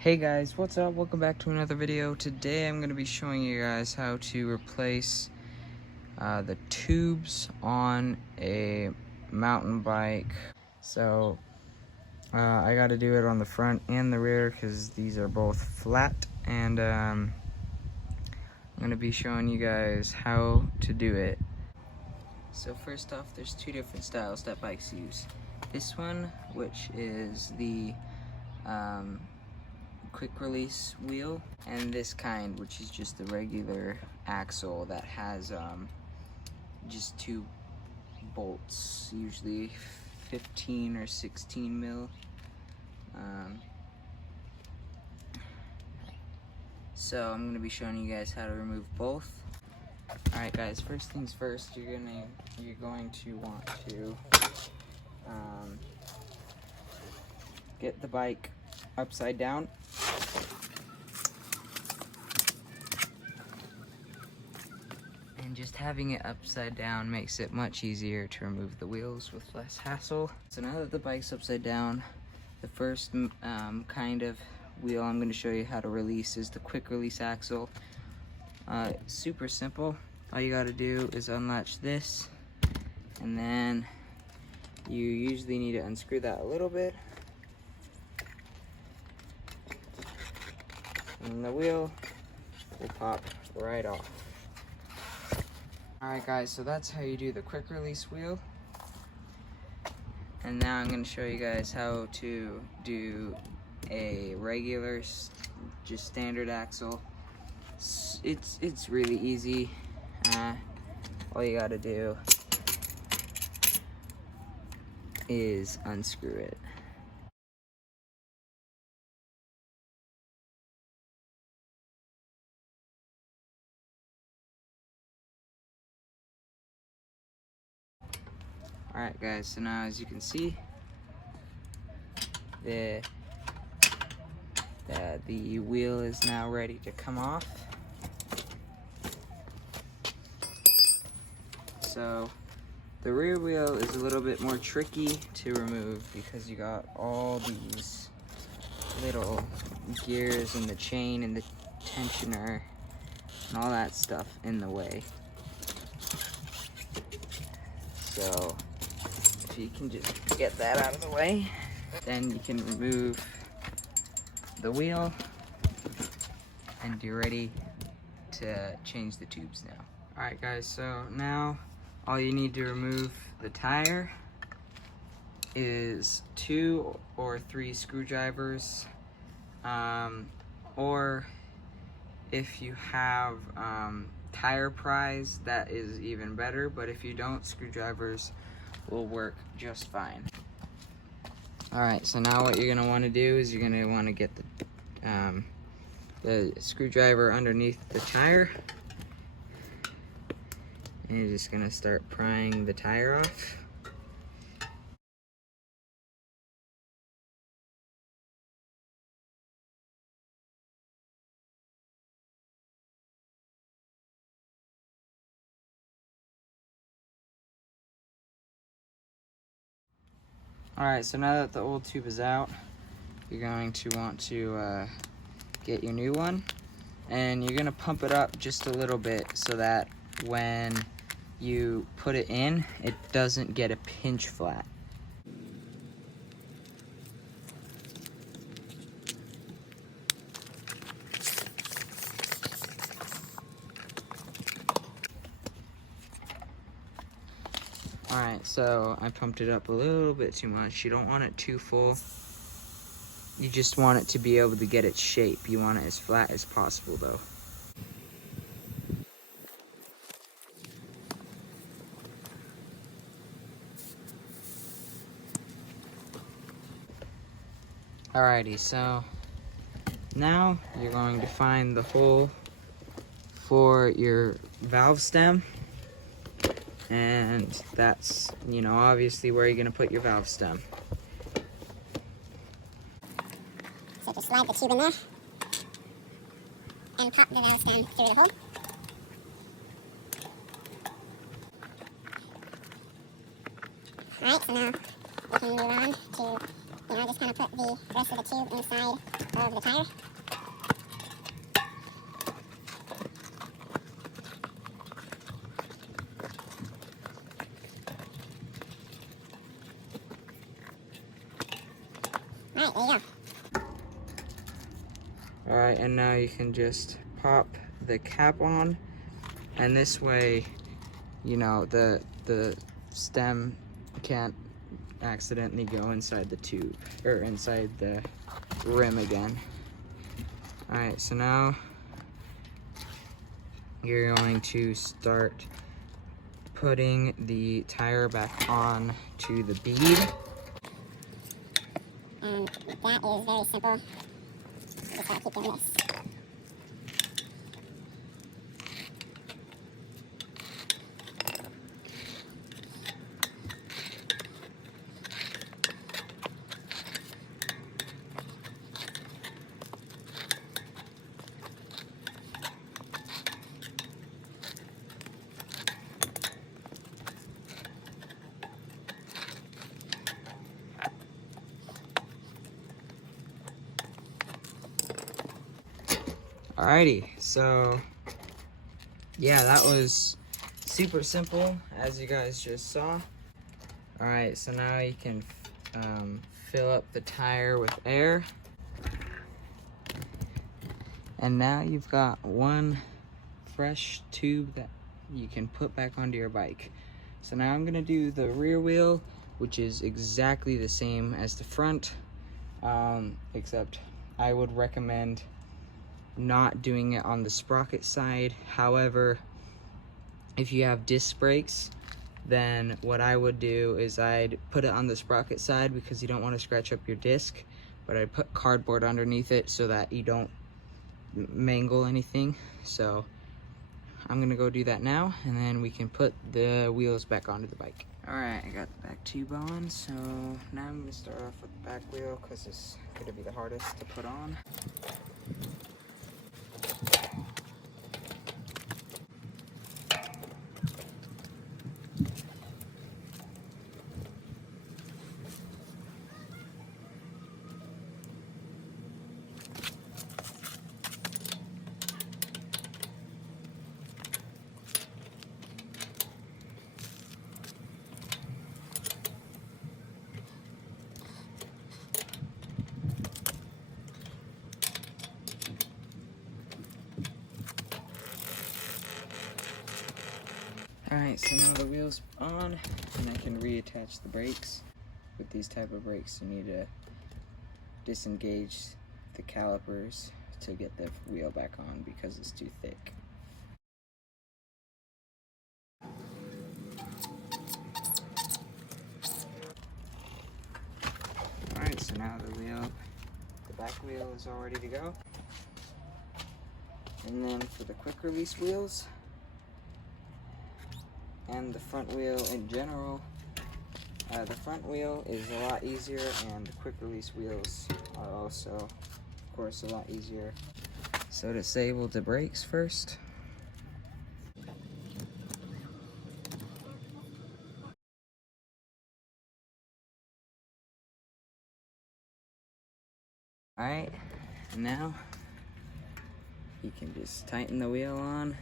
Hey guys, what's up? Welcome back to another video. Today I'm going to be showing you guys how to replace the tubes on a mountain bike. So I got to do it on the front and the rear because these are both flat, and I'm going to be showing you guys how to do it. So first off, there's two different styles that bikes use. This one, which is the quick release wheel, and this kind, which is just the regular axle that has just two bolts, usually 15 or 16 mil. So I'm going to be showing you guys how to remove both. Alright guys, first things first, you're going to want to get the bike upside down. And just having it upside down makes it much easier to remove the wheels with less hassle. So now that the bike's upside down, the first kind of wheel I'm going to show you how to release is the quick release axle. Super simple. All you got to do is unlatch this, and then you usually need to unscrew that a little bit, and the wheel will pop right off. Alright guys, so that's how you do the quick release wheel. And now I'm going to show you guys how to do a regular, just standard axle. It's really easy. All you got to do is unscrew it. Alright guys, so now as you can see, the wheel is now ready to come off. So the rear wheel is a little bit more tricky to remove because you got all these little gears and the chain and the tensioner and all that stuff in the way. So if you can just get that out of the way, then you can remove the wheel and you're ready to change the tubes now. Alright guys, so now all you need to remove the tire is 2 or 3 screwdrivers, or if you have tire pries, that is even better, but if you don't, screwdrivers will work just fine. Alright, so now what you're going to want to do is you're going to want to get the screwdriver underneath the tire, and you're just going to start prying the tire off. Alright, so now that the old tube is out, you're going to want to get your new one, and you're going to pump it up just a little bit so that when you put it in, it doesn't get a pinch flat. Alright, so I pumped it up a little bit too much. You don't want it too full. You just want it to be able to get its shape. You want it as flat as possible though. Alrighty, so now you're going to find the hole for your valve stem, and that's, obviously where you're going to put your valve stem. So just slide the tube in there and pop the valve stem through the hole. Alright, so now we can move on to just kind of put the rest of the tube inside of the tire. Alright, there you go. Alright, and now you can just pop the cap on, and this way, you know, the stem can't accidentally go inside the tube, or inside the rim again. Alright, so now you're going to start putting the tire back on to the bead. And that is very simple. Just gotta keep doing this. Alrighty, so yeah, that was super simple, as you guys just saw. Alright, so now you can fill up the tire with air. And now you've got one fresh tube that you can put back onto your bike. So now I'm gonna do the rear wheel, which is exactly the same as the front, except I would recommend not doing it on the sprocket side. However, if you have disc brakes, then what I would do is I'd put it on the sprocket side because you don't want to scratch up your disc, but I'd put cardboard underneath it so that you don't mangle anything. So I'm gonna go do that now, and then we can put the wheels back onto the bike. Alright, I got the back tube on, so now I'm gonna start off with the back wheel because it's gonna be the hardest to put on. Alright, so now the wheel's on, and I can reattach the brakes. With these type of brakes, you need to disengage the calipers to get the wheel back on because it's too thick. Alright, so now the back wheel is all ready to go. And then for the quick release wheels, and the front wheel in general, the front wheel is a lot easier, and the quick release wheels are also, of course, a lot easier. So disable the brakes first. Alright, now you can just tighten the wheel on,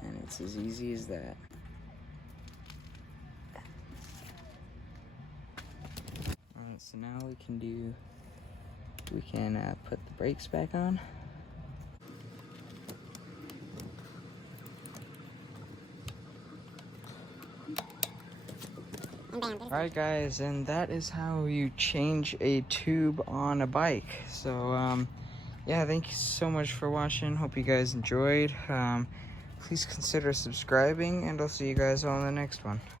and it's as easy as that. Alright, so now we can put the brakes back on. Alright guys, and that is how you change a tube on a bike. So yeah, thank you so much for watching. Hope you guys enjoyed. Please consider subscribing, and I'll see you guys on the next one.